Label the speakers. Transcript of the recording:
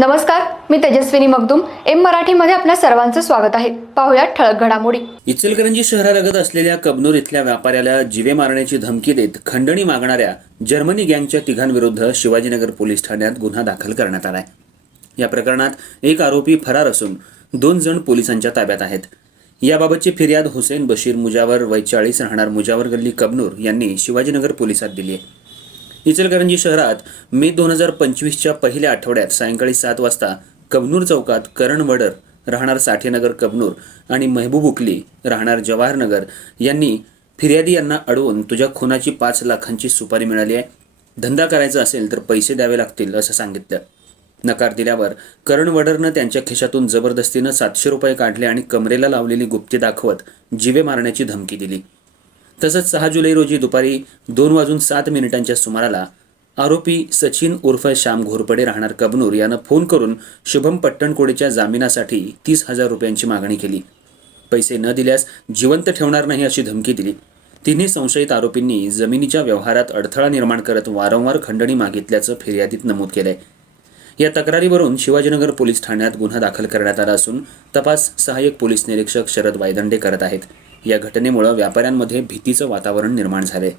Speaker 1: नमस्कार मी तेजस्विनी मगदुम. एम मराठीमध्ये आपल्या सर्वांचं स्वागत आहे. पाहुयात ठळक घडामोडी.
Speaker 2: इचलकरंजी शहरालगत असलेल्या कबनूर इथल्या व्यापाऱ्याला जिवे मारण्याची धमकी देत खंडणी मागणाऱ्या जर्मनी गँगच्या तिघांविरुद्ध शिवाजीनगर पोलीस ठाण्यात गुन्हा दाखल करण्यात आलाय. या प्रकरणात एक आरोपी फरार असून दोन जण पोलिसांच्या ताब्यात आहेत. याबाबतची फिर्याद हुसेन बशीर मुजावर वैचाळीस राहणार मुजावर गल्ली कबनूर यांनी शिवाजीनगर पोलिसात दिली आहे. इचलकरंजी शहरात मे दोन हजार पंचवीसच्या पहिल्या आठवड्यात सायंकाळी सात वाजता कबनूर चौकात करण वडर राहणार साठेनगर कबनूर आणि महबूब उकली राहणार जवाहरनगर यांनी फिर्यादी यांना अडवून तुझ्या खुनाची पाच लाखांची सुपारी मिळाली आहे. धंदा करायचा असेल तर पैसे द्यावे लागतील असं सांगितलं. नकार दिल्यावर करण वडरनं त्यांच्या खिशातून जबरदस्तीनं सातशे रुपये काढले आणि कमरेला लावलेली गुप्ती दाखवत जिवे मारण्याची धमकी दिली. तसंच सहा जुलै रोजी दुपारी दोन वाजून सात मिनिटांच्या सुमाराला आरोपी सचिन उर्फ श्याम घोरपडे राहणार कबनूर यानं फोन करून शुभम पट्टणकोडेच्या जामिनासाठी तीस हजार रुपयांची मागणी केली. पैसे न दिल्यास जिवंत ठेवणार नाही अशी धमकी दिली. तिन्ही संशयित आरोपींनी जमिनीच्या व्यवहारात अडथळा निर्माण करत वारंवार खंडणी मागितल्याचं फिर्यादीत नमूद केलंय. या तक्रारीवरून शिवाजीनगर पोलीस ठाण्यात गुन्हा दाखल करण्यात आला असून तपास सहाय्यक पोलीस निरीक्षक शरद वायदंडे करत आहेत. या घटनेमुळं व्यापाऱ्यांमध्ये भीतीचं वातावरण निर्माण झालंय.